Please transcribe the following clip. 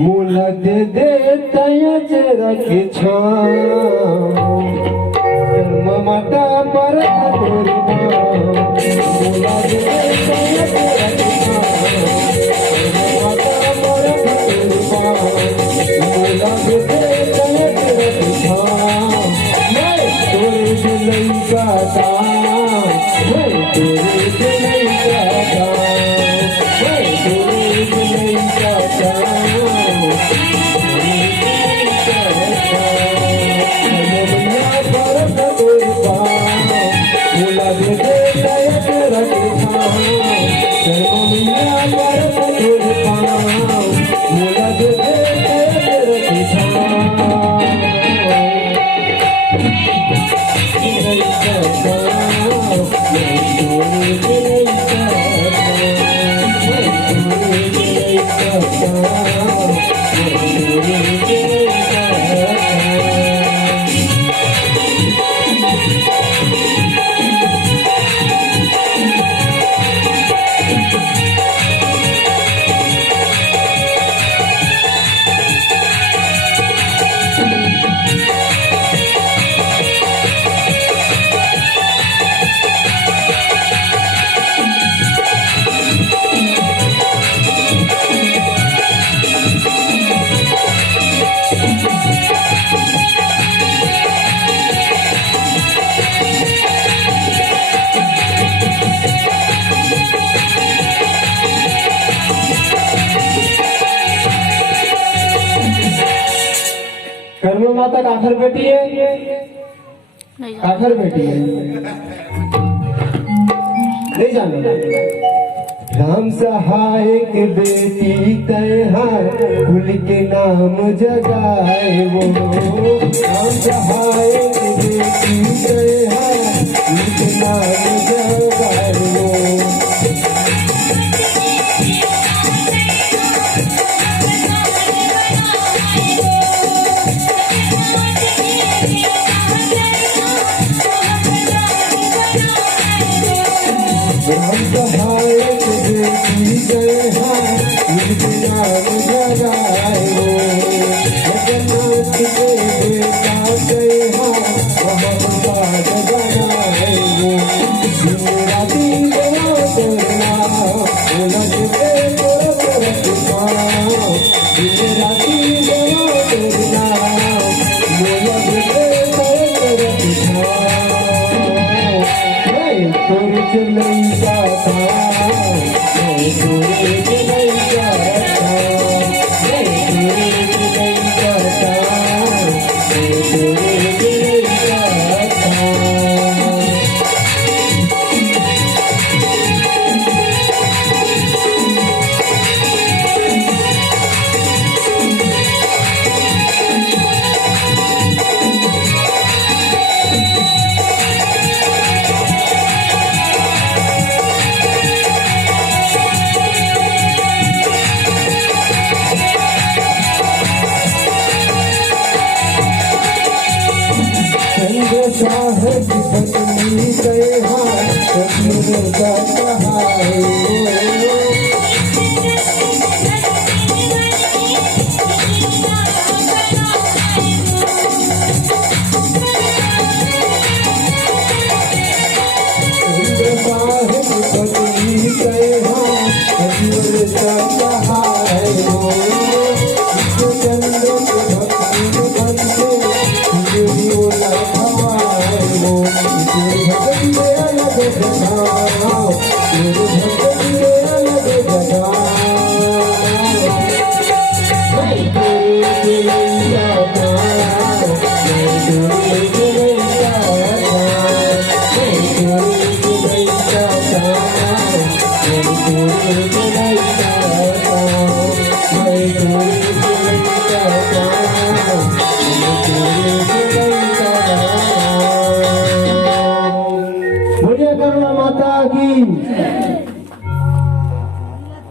मुलद दे तयज रख ममता पर मुलद दे तयज रख मुलद दे तयज रख मैं तोरे दिल का दाम मैं तोरे दिल का दाम मैं तोरे दिल का कर्म माता काखर बेटी है, काखर बेटी है, नहीं जाने। राम सहाय के बेटी तैहा कुल के नाम जगाए वो। राम सहाय के बेटी तैहा कुल के नाम जगाए वो। राम सहाय के बेटी तैहा कुल के नाम जगाए वो। जगन्नाथ के बेटा तैहा मोहम्मद बनाए वो। मेरा दिल तोड़ना उलझ के तोड़ पाओ। मेरा दिल तोड़ना उलझ के तोड़ पाओ। तोरे चलई जाता मैं तोरे चलई जाता मैं तोरे चलई जाता मैं तोरे चलई जाता। साहब पत्नी तैहा कश्मीर का कहाए साहब पत्नी तैहा कश्मीर का कहाए चंद्र भक्ति बंदे Hey,